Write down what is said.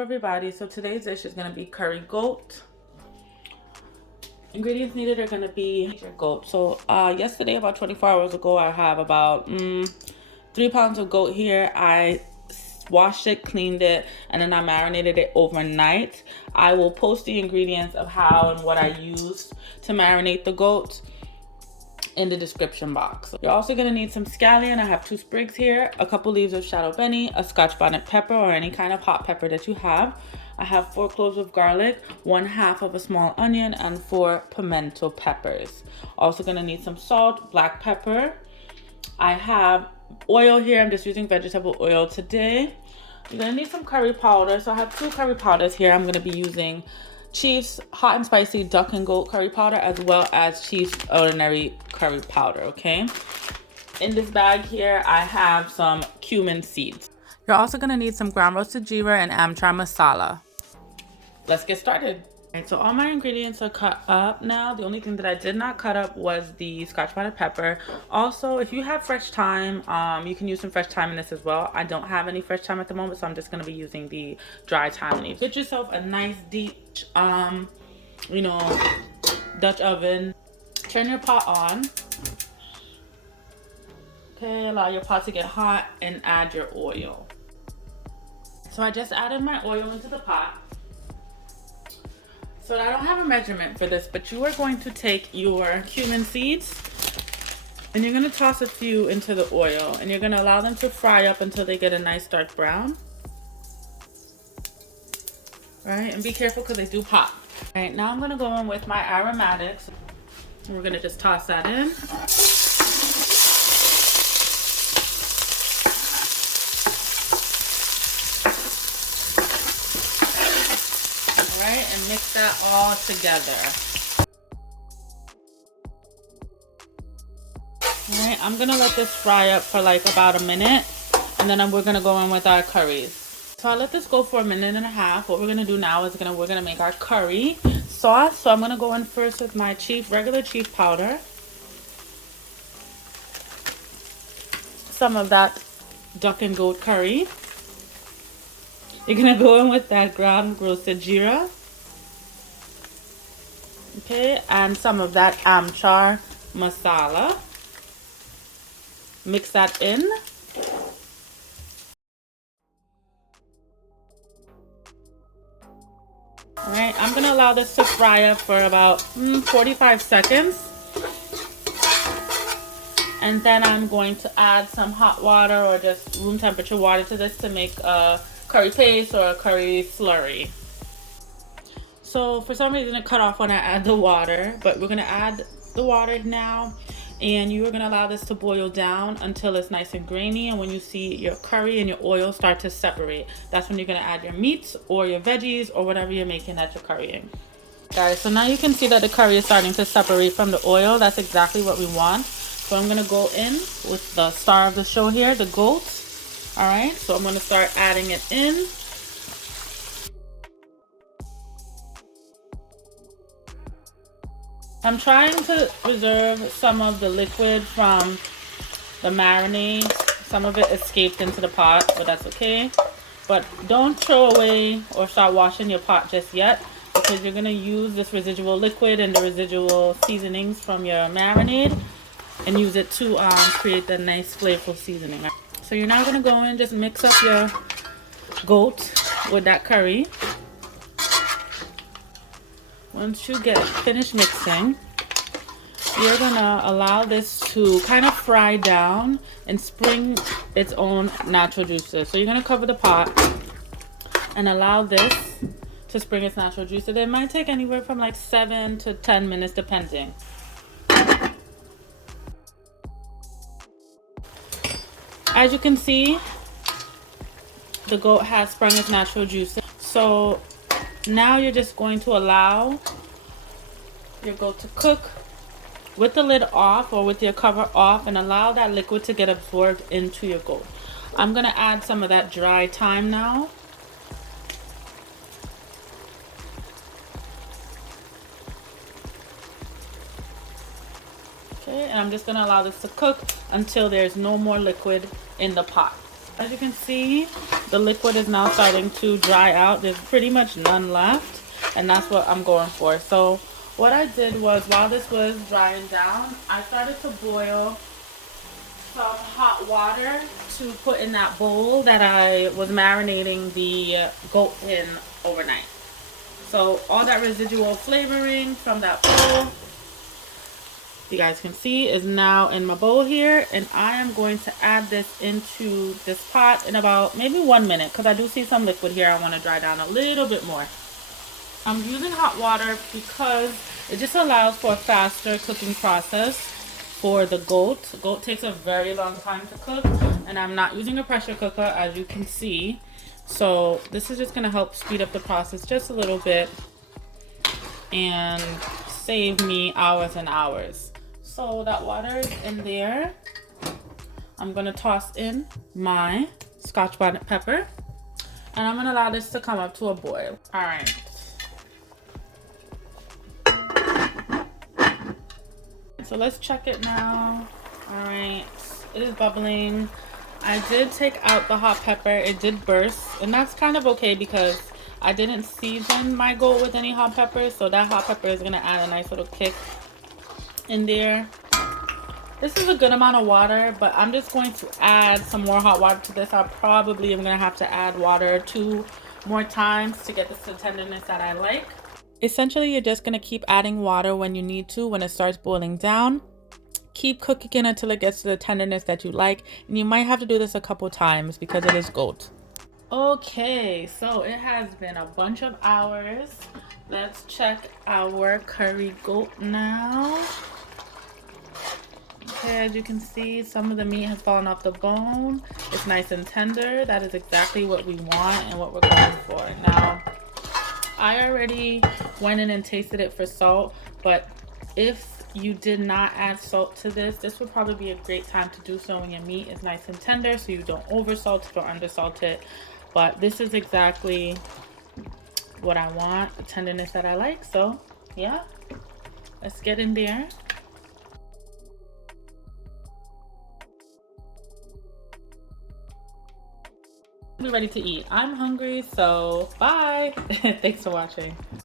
Hello everybody, so today's dish is going to be curry goat. Ingredients needed are going to be your goat. So yesterday, about 24 hours ago, I have about 3 pounds of goat here. I washed it, cleaned it, and then I marinated it overnight. I will post the ingredients of how and what I used to marinate the goat in the description box. You're also going to need some scallion. I have 2 sprigs here, a couple leaves of shadow beni, a scotch bonnet pepper or any kind of hot pepper that you have. I have 4 cloves of garlic, 1/2 of a small onion, and 4 pimento peppers. Also going to need some salt, black pepper. I have oil here. I'm just using vegetable oil today. You're going to need some curry powder. So I have 2 curry powders here. I'm going to be using Chief's hot and spicy duck and goat curry powder, as well as Chief's ordinary curry powder. Okay, in this bag here I have some cumin seeds. You're also going to need some ground roasted geera and Amchar masala. Let's get started. Alright, so all my ingredients are cut up now. The only thing that I did not cut up was the scotch bonnet pepper. Also, if you have fresh thyme, you can use some fresh thyme in this as well. I don't have any fresh thyme at the moment, so I'm just going to be using the dry thyme leaves. Get yourself a nice deep, Dutch oven. Turn your pot on. Okay, allow your pot to get hot and add your oil. So I just added my oil into the pot. So I don't have a measurement for this, but you are going to take your cumin seeds and you're going to toss a few into the oil, and you're going to allow them to fry up until they get a nice dark brown. Right, and be careful because they do pop. All right, now I'm going to go in with my aromatics. We're going to just toss that in. And mix that all together. All right, I'm gonna let this fry up for like about a minute, and then we're gonna go in with our curries. So I let this go for a minute and a half. What we're gonna do now is we're gonna make our curry sauce. So I'm gonna go in first with my regular Chief powder, some of that duck and goat curry. You're gonna go in with that ground roasted geera. Okay, and some of that Amchar masala. Mix that in. All right, I'm gonna allow this to fry up for about 45 seconds. And then I'm going to add some hot water or just room temperature water to this to make a curry paste or a curry slurry. So for some reason it cut off when I add the water, but we're gonna add the water now, and you are gonna allow this to boil down until it's nice and grainy. And when you see your curry and your oil start to separate, that's when you're gonna add your meats or your veggies or whatever you're making that you're currying. Guys, so now you can see that the curry is starting to separate from the oil. That's exactly what we want. So I'm gonna go in with the star of the show here, the goat. All right, so I'm gonna start adding it in. I'm trying to reserve some of the liquid from the marinade. Some of it escaped into the pot, but that's okay. But don't throw away or start washing your pot just yet, because you're gonna use this residual liquid and the residual seasonings from your marinade and use it to create the nice flavorful seasoning. So you're now gonna go in, just mix up your goat with that curry. Once you get finished mixing, you're gonna allow this to kind of fry down and spring its own natural juices. So you're gonna cover the pot and allow this to spring its natural juices. It might take anywhere from like 7 to 10 minutes depending. As you can see, the goat has sprung its natural juices. So now you're just going to allow your goat to cook with the lid off or with your cover off, and allow that liquid to get absorbed into your goat. I'm gonna add some of that dry thyme now. Okay, and I'm just gonna allow this to cook until there's no more liquid in the pot. As you can see, the liquid is now starting to dry out. There's pretty much none left, and that's what I'm going for. So what I did was, while this was drying down, I started to boil some hot water to put in that bowl that I was marinating the goat in overnight. So all that residual flavoring from that bowl, you guys can see, is now in my bowl here, and I am going to add this into this pot in about maybe 1 minute, because I do see some liquid here. I want to dry down a little bit more. I'm using hot water because it just allows for a faster cooking process for the goat. The goat takes a very long time to cook, and I'm not using a pressure cooker, as you can see. So this is just going to help speed up the process just a little bit and save me hours and hours. So that water is in there. I'm going to toss in my scotch bonnet pepper, and I'm going to allow this to come up to a boil. All right. So let's check it now. All right, it is bubbling. I did take out the hot pepper. It did burst, and that's kind of okay because I didn't season my goat with any hot pepper, so that hot pepper is gonna add a nice little kick in there. This is a good amount of water, but I'm just going to add some more hot water to this. I probably am gonna have to add water 2 more times to get this to the tenderness that I like. Essentially, you're just going to keep adding water when you need to. When it starts boiling down, keep cooking it until it gets to the tenderness that you like. And you might have to do this a couple times because it is goat. Okay, so it has been a bunch of hours. Let's check our curry goat now. Okay, as you can see, some of the meat has fallen off the bone. It's nice and tender. That is exactly what we want and what we're going for. Now, I already went in and tasted it for salt, but if you did not add salt to this would probably be a great time to do so when your meat is nice and tender, so you don't over salt it or under salt it. But this is exactly what I want, the tenderness that I like. So yeah, let's get in there. We're ready to eat. I'm hungry, so bye. Thanks for watching.